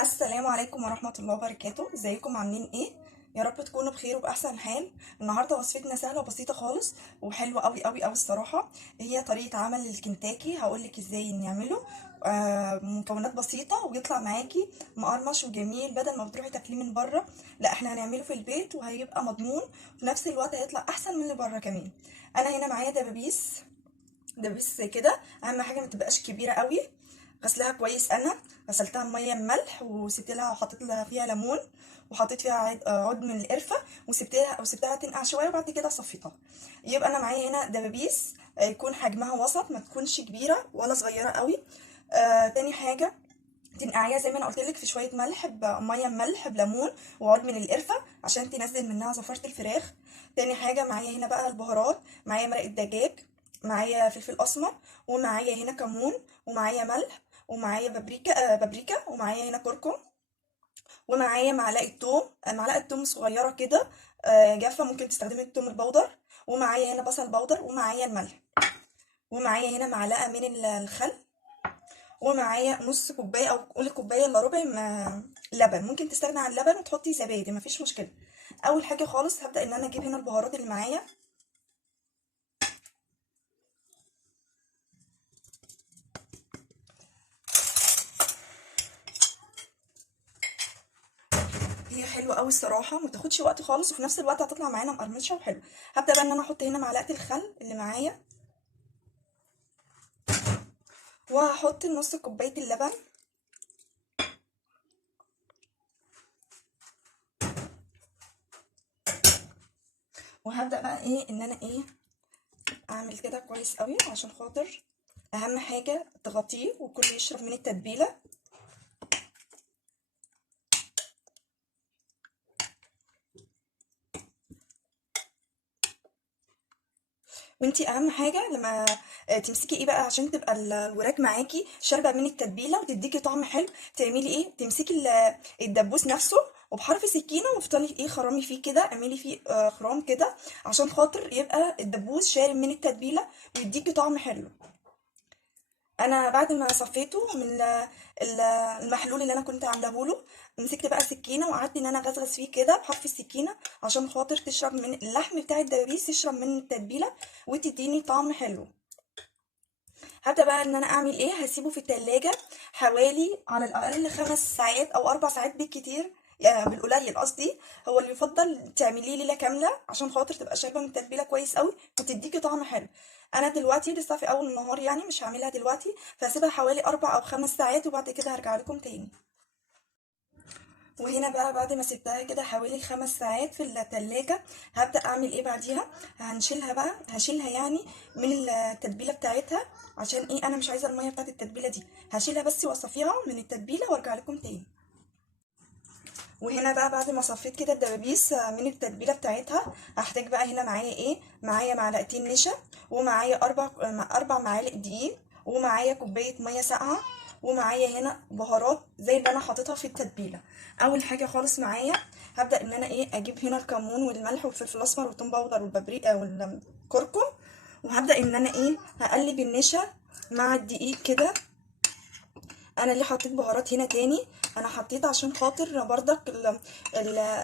السلام عليكم ورحمة الله وبركاته. ازيكم عاملين ايه؟ يا رب تكونوا بخير وبأحسن حال. النهاردة وصفتنا سهلة وبسيطة خالص وحلوة قوي قوي قوي الصراحة. هي طريقة عمل الكنتاكي، هقولك ازاي نعمله. مكونات بسيطة ويطلع معاكي مقرمش وجميل، بدل ما بتروحي تاكليه من بره. لا، احنا هنعمله في البيت وهيبقى مضمون، وفي نفس الوقت هيطلع احسن من اللي بره كمان. انا هنا معايا دبابيس كده. اهم حاجه ما تبقاش كبيره قوي. غسلها كويس، انا غسلتها بميه بملح وسبت لها وحطيت لها فيها ليمون، وحطيت فيها عود من القرفه، وسبتها تنقع شويه، وبعد كده صفيتها. يبقى انا معايا هنا دبابيس، يكون حجمها وسط، ما تكونش كبيره ولا صغيره قوي. تاني حاجه، تنقعيها زي ما انا قلت لك في شويه ملح، بميه ملح بليمون وعود من القرفه عشان تنزل منها زفاره الفراخ. تاني حاجه معايا هنا بقى البهارات، معايا مرقه دجاج، معايا فلفل اسمر، ومعايا هنا كمون، ومعايا ملح، ومعايا بابريكا، ومعايا هنا كركم، ومعايا معلقه توم صغيره كده، جافه، ممكن تستخدمي التوم البودر. ومعايا هنا بصل بودر، ومعايا الملح، ومعايا هنا معلقه من الخل، ومعايا نص كوبايه او قولي كوبايه الا ربع لبن. ممكن تستغني عن اللبن وتحطي زبادي، مفيش مشكله. اول حاجه خالص هبدا ان انا اجيب هنا البهارات اللي معايا. هي حلوه قوي الصراحه، ما تاخدش وقت خالص، وفي نفس الوقت هتطلع معانا مقرمشه وحلو. هبدا بقى ان انا احط هنا معلقه الخل اللي معايا، وهحط نص كوبايه اللبن، وهبدا بقى ايه ان انا اعمل كده كويس قوي عشان خاطر اهم حاجه تغطيه وكله يشرب من التتبيله. وانتي اهم حاجه لما تمسكي ايه بقى عشان تبقى الوراك معاكي شاربه من التتبيله وتديكي طعم حلو. تعملي ايه؟ تمسكي الدبوس نفسه، وبحرف سكينه وافضلي خرمي فيه كده، اعملي فيه خرام كده عشان خاطر يبقى الدبوس شارب من التتبيله ويديكي طعم حلو. انا بعد ما صفيته من ال- المحلول اللي انا كنت عاملاه له، مسكت بقى سكينه وقعدت ان انا اغزغز فيه كده بحرف السكينه عشان خاطر تشرب من اللحم بتاع الدبابيس، يشرب من التتبيله وتديني طعم حلو. هبدا بقى ان انا اعمل ايه، هسيبه في التلاجة حوالي على الاقل 5 ساعات او 4 ساعات بالكتير، يعني بالقليل قصدي. هو اللي يفضل تعمليه ليله كامله عشان خاطر تبقى شاربه من التتبيله كويس قوي وتديكي طعم حلو. انا دلوقتي لسه في اول النهار، يعني مش هعملها دلوقتي، فهسيبها حوالي 4 او 5 ساعات وبعد كده هرجع لكم تاني. وهنا بقى بعد ما سبتها كده حوالي 5 ساعات في التلاجة، هبدأ أعمل إيه بعديها. هشيلها يعني من التتبيلة بتاعتها، عشان أنا مش عايزة المية بتاعت التتبيلة دي. هشيلها بس وأصفيها من التتبيلة وأرجع لكم تاني. وهنا بقى بعد ما صفيت كده الدبابيس من التتبيله بتاعتها، هحتاج بقى هنا معايا معايا معلقتين نشا، ومعايا 4 معالق دقيق، ومعايا كوبايه ميه ساقعه، ومعايا هنا بهارات زي اللي انا حاططها في التتبيله. اول حاجه خالص معايا هبدا ان انا اجيب هنا الكمون والملح والفلفل الاسمر والثوم باودر والبابريكا والكركم، وهبدا ان انا هقلب النشا مع الدقيق كده. انا ليه حطيت بهارات هنا تاني؟ انا حطيت عشان خاطر بردك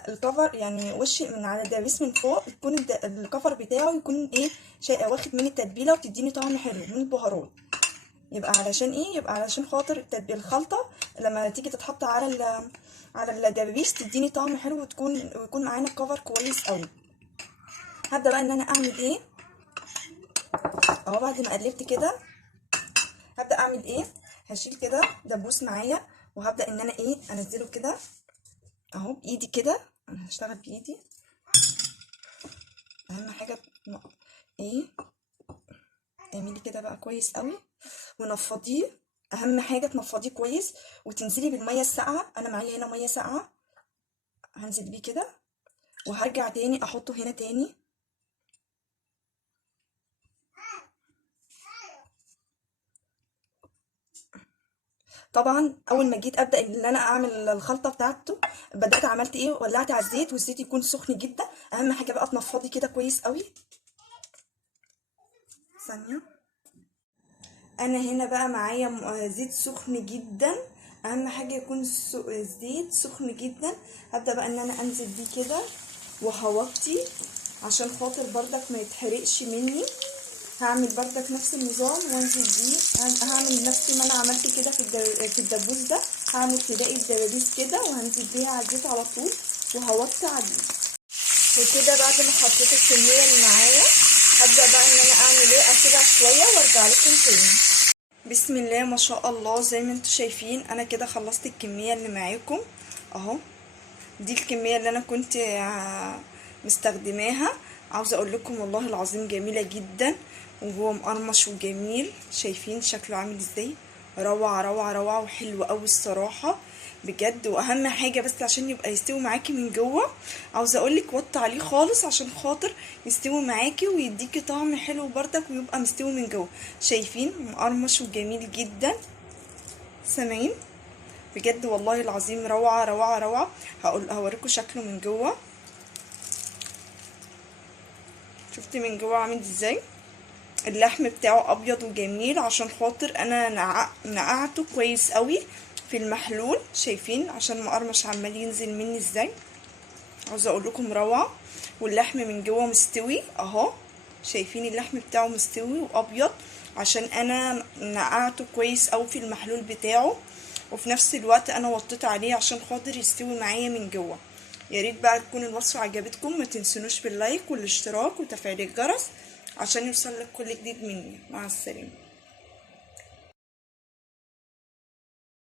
الكفر، يعني وش من على الدبيس من فوق يكون الكفر بتاعه يكون واخد من التتبيله وتديني طعم حلو من البهارات. يبقى علشان خاطر الخلطه لما تيجي تتحط على الدبابيس تديني طعم حلو، ويكون معانا الكفر كويس قوي. هبدا بقى ان انا اعمل اهو بعد ما قلبت كده. هبدا اعمل هشيل كده دبوس معايا، وهبدا ان انا انزله كده اهو بايدي كده. انا هشتغل بايدي. اهم حاجه ايه اعملي كده بقى كويس قوي ونفضيه. اهم حاجه تنفضيه كويس وتنزلي بالميه الساقعه. انا معايا هنا ميه ساقعه، هنزل بيه كده وهرجع تاني احطه هنا تاني. طبعا اول ما جيت ابدا ان انا اعمل الخلطه بتاعته، بدات عملت ولعت على الزيت، والزيت يكون سخن جدا. اهم حاجه بقى تنفضي كده كويس قوي. ثانيه. انا هنا بقى معايا زيت سخن جدا. اهم حاجه يكون الزيت سخن جدا. هبدا بقى ان انا انزل بيه كده وهوطي عشان خاطر بردك ما يتحرقش مني. هعمل بردك نفس النظام وانزل بيه، هعمل نفس ما انا عملت كده في الدبوس ده. هعمل تلاقي الدبابيس كده وهنزل بيها على الزيت على طول وهوطي عليه. وكده بعد ما حطيت الكميه اللي معايا هبدا بقى ان انا اعمل ايه، اسيبها شويه وارجع لكم تاني. بسم الله ما شاء الله، زي ما انتوا شايفين انا كده خلصت الكميه اللي معاكم اهو. دي الكميه اللي انا كنت مستخدماها. عاوزه اقول لكم والله العظيم جميله جدا وهو مقرمش وجميل. شايفين شكله عامل ازاي؟ روعه روعه روعه وحلو قوي الصراحه بجد. واهم حاجه بس عشان يبقى يستوي معاكي من جوه، عاوزه اقولك وطي عليه خالص عشان خاطر يستوي معاكي ويديكي طعم حلو بردك ويبقى مستوي من جوه. شايفين مقرمش وجميل جدا، سامعين؟ بجد والله العظيم روعه روعه روعه. هوريكم شكله من جوه. شفتي من جوه عامل ازاي؟ اللحم بتاعه ابيض وجميل عشان خاطر انا نقعته كويس قوي في المحلول. شايفين عشان مقرمش عمال ينزل مني ازاي؟ عاوزه اقول لكم روعه. واللحم من جوه مستوي اهو. شايفين اللحم بتاعه مستوي وابيض عشان انا نقعته كويس قوي في المحلول بتاعه، وفي نفس الوقت انا وطيت عليه عشان خاطر يستوي معايا من جوه. يا ريت بقى تكون الوصفه عجبتكم، ما تنسونوش باللايك والاشتراك وتفعيل الجرس عشان يوصلك كل جديد مني. مع السلامه.